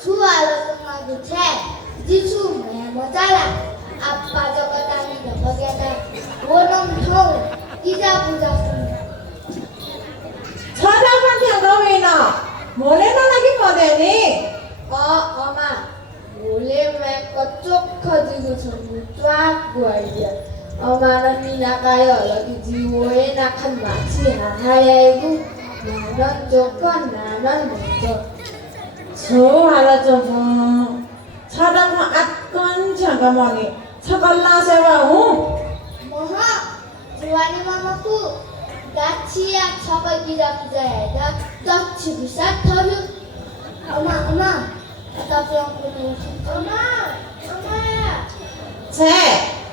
Jual sama gue jisu me mojala apa jogatan ni bagada wonong thong ija puja 찾아간테 너왜나 뭐래나 나기 뭐대니 엄마 몰래 왜 그쪽 가지고 전부 쫙 구하이야 엄마는 미나가요 여기 지호에 낙한 마치 하야이고 나는 조건 나는 먼저 저 알아줘서 차단과 at건 잠깐만이 차갈라 세와우 뭐하 주환이 마마쿠 나치야 저거 기자야 나 집이사 터뷰 엄마 tapi yang punya Oma 제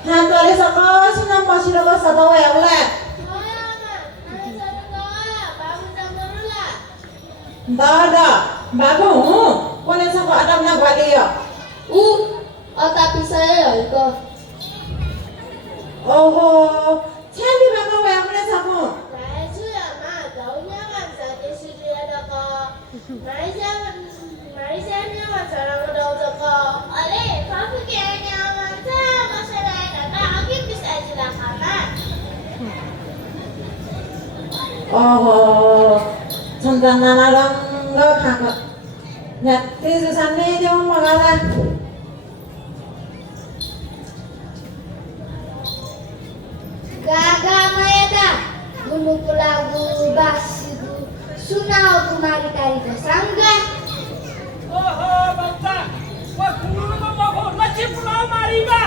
한돌에서 거시나 마시러가 사다 왜 올래 나다 마고 꺼내서 거 아담나 관리요 tapi saya 이거 어허 찰리 마가 왜 올래 사고 어허 전단 나나랑 거 가고 야 그래서 산내 좀 먹어라 Gagamaya Gulu lagu basigu Sunau kumari tari kesangga Oh, Bapak. Wah, guru mau masih pulau Mariba.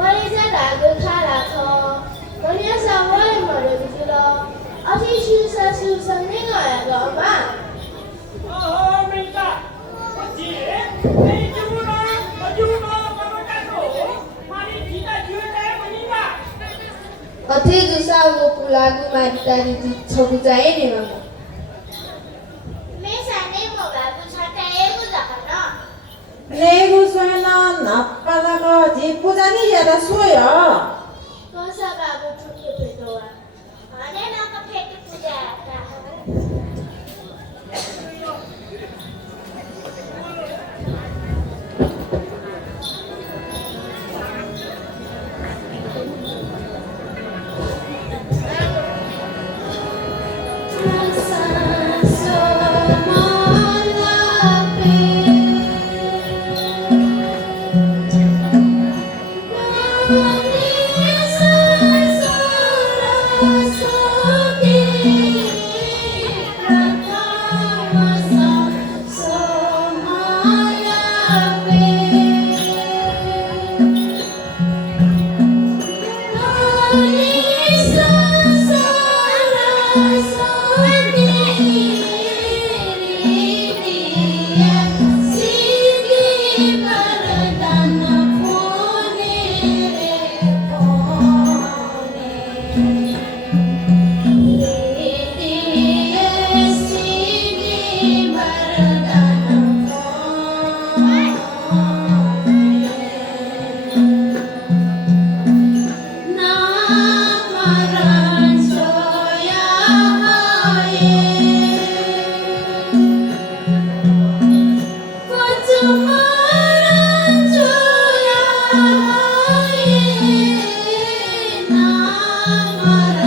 Wali lagu kalako Wali wali malu dulu Ati susah ningo ya goma Oh, minta. Ini jumlah baru kamu. Mari kita jual meninggal. Ati susah lagu mari tari di chobujae ni mama 내구 소에는 아빠다가 집부자니 야다 소야 Kosa babu punya berdoa Mana nak pergi puja Mara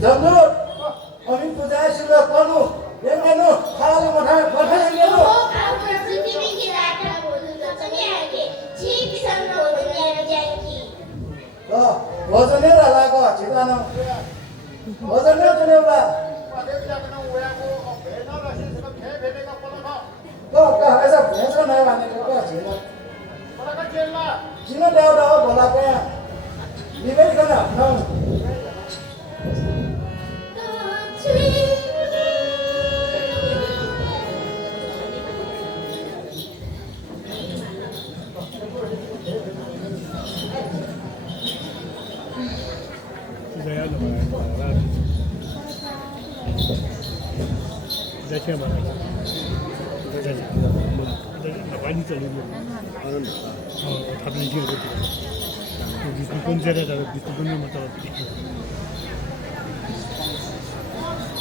Jamrut, Amin Pujai sudah kalu, yang kanu, kalau makan yang kanu. Wazannya lah lagu, cerita nang. Wazannya tu ni lah. Kau ऐसा भैंसा नहीं बने कब चीना चीना दाव बोला क्या निवेश करना ना देखिए 많이 잘리고 답변이 지금 여기 두 번째에다가 두 번째만 더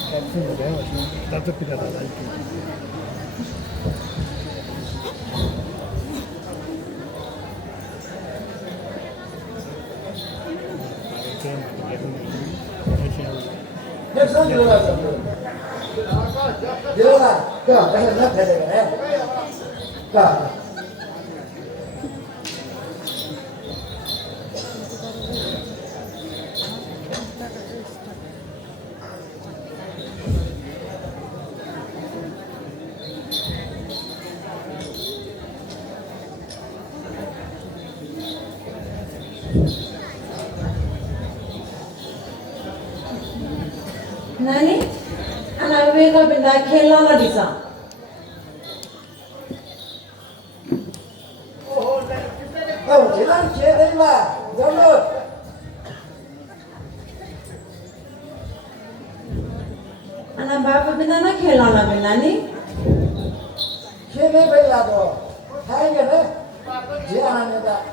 같은 거야 다섯 피다 다 이렇게 Next one, Yola, go, that's not better, go. Nani? Anak wake up in that kela la disa. Oh, jalan jalan lah, jalan. Anak bapa bina na kela la bina ni. Jalan bela tu, hai kan? Jalan ni dah.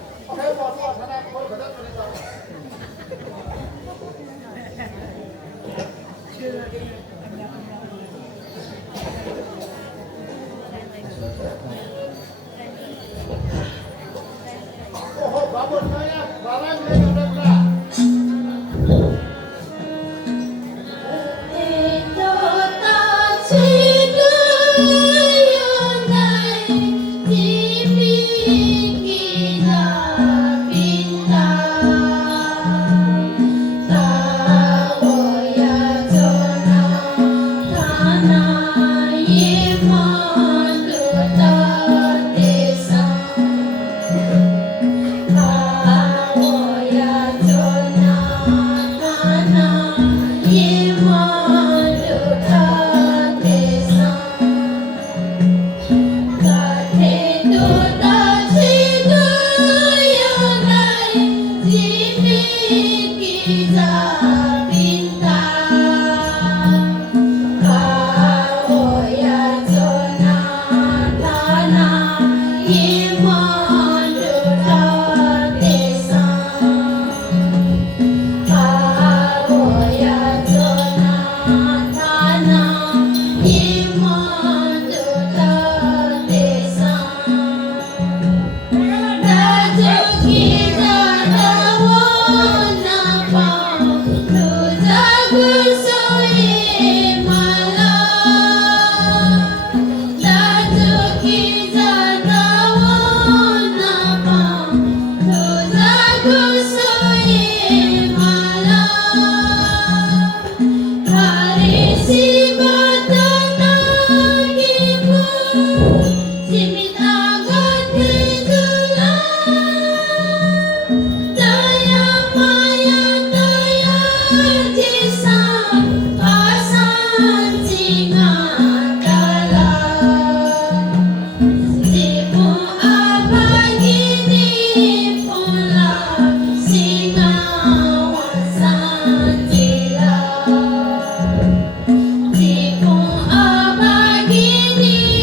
Abagini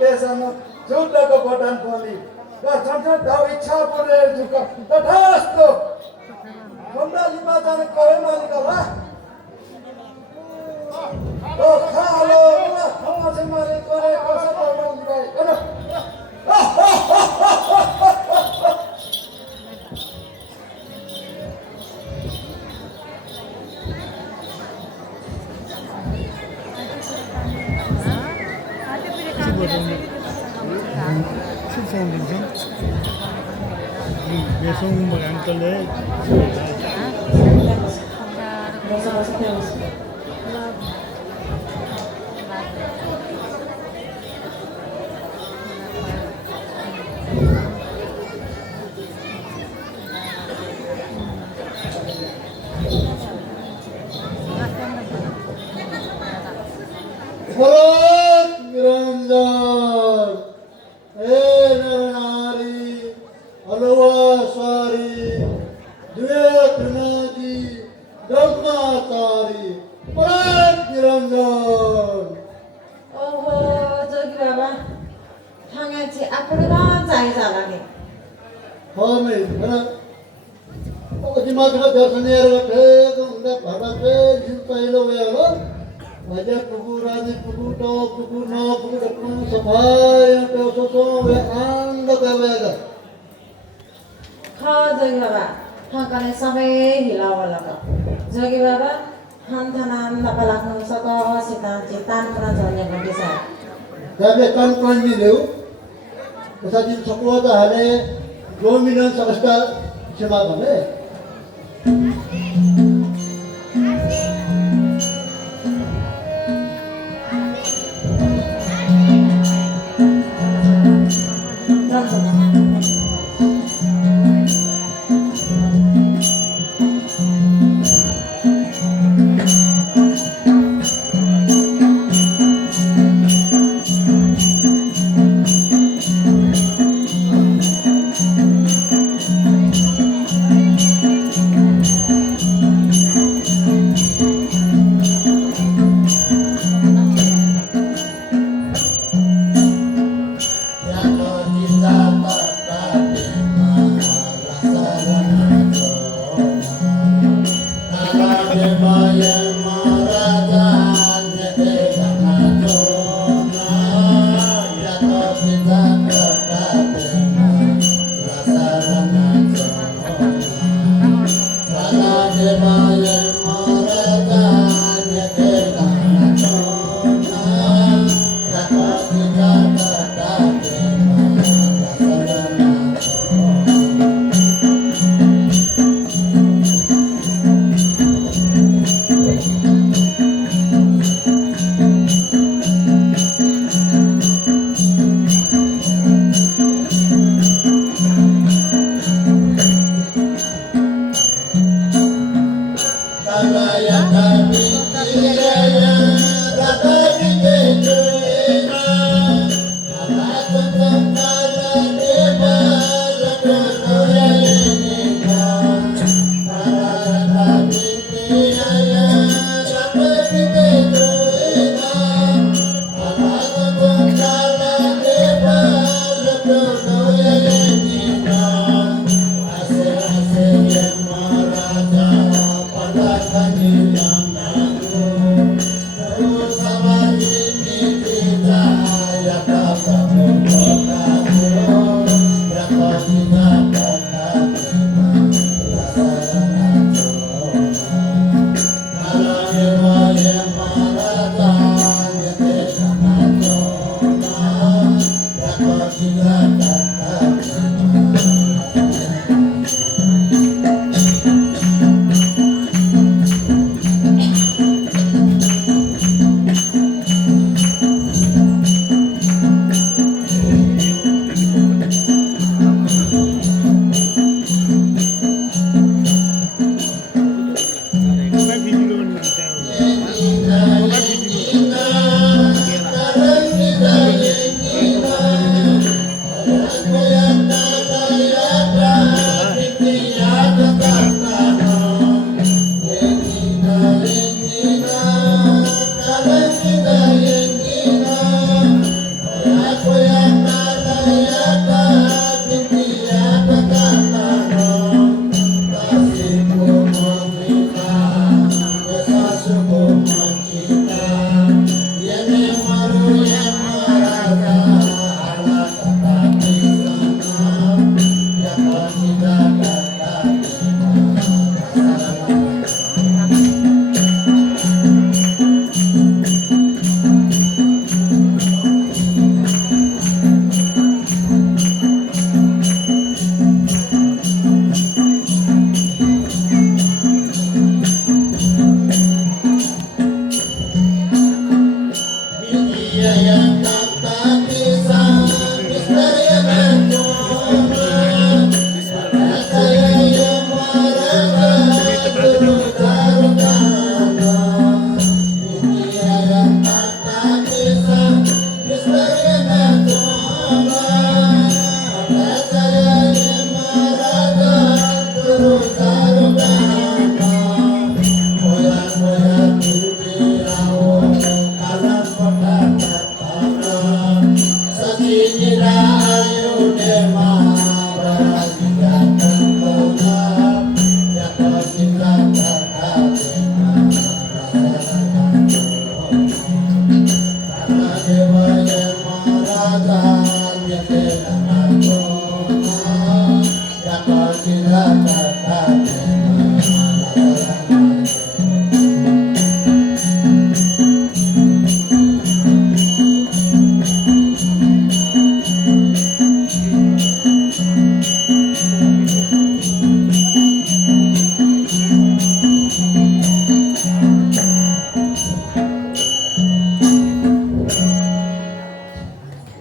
देशमा जुद्धको button पनि र संसद इच्छा पुरे जुका तथास्तु भन्दा lima जाने कहे मालिक होला ओ खालो मलाई खामा चाहिँ मारे गरे कसो गर्नु गए हैन besok mengantarnya besok masih terus Bharat Niranjan, Nari, Alawasari, Duyatnadi, Dhammatari, Bharat Niranjan. ओहो जोगी बाबा ठाङ्याची आफूले चाहिँ जाला नि Kami, Bharat. Pokoknya masalah dर्शन हेरेर ठेको हुँदा भरतले जिउ पहिलो गयो Aja kuburan kubuto kubuno kubuto सफाई तो सोसो वे आंग बेवेगा ख जोगी बाबा ठाङ्काले सबै हिलावलका जोगी बाबा हान्थानान नपलाख्नु सक सिता चितान पुरा झर्ने भन्ने छ Tapi kan ni leu Usajin sekolah dah hale 2 million sakasta cuma kami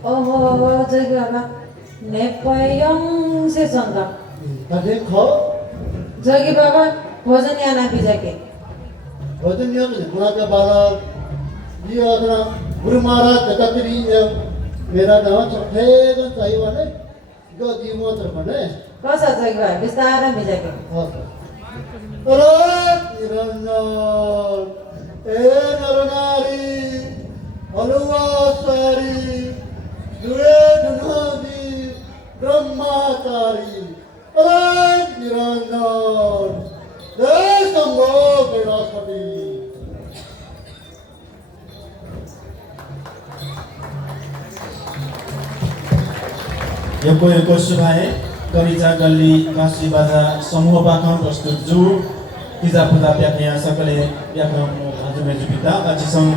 어허 저기 봐봐 내꺼용 세상가 다시 커 저기 봐봐 버전이 하나 비자게 भजन योग गुणाका बालक ये अदना गुरु महाराज कतरी मेरा नाम सफेद चाहिए वाले जो जीवो तरफने कसो 저기 봐 비슷하다 비자게 अरे निरंजन ए नरनारी अलुवासारी जुए दुनादी ब्रह्मचारी अरे निरंजन देश संगो विरासती यो सुभाए करिचा गल्ली काशी बाजा समूह पाखम प्रस्तुत जु किजा पुजा प्याख्या सकले प्याख्या हजुर मेजुपिता अझिसम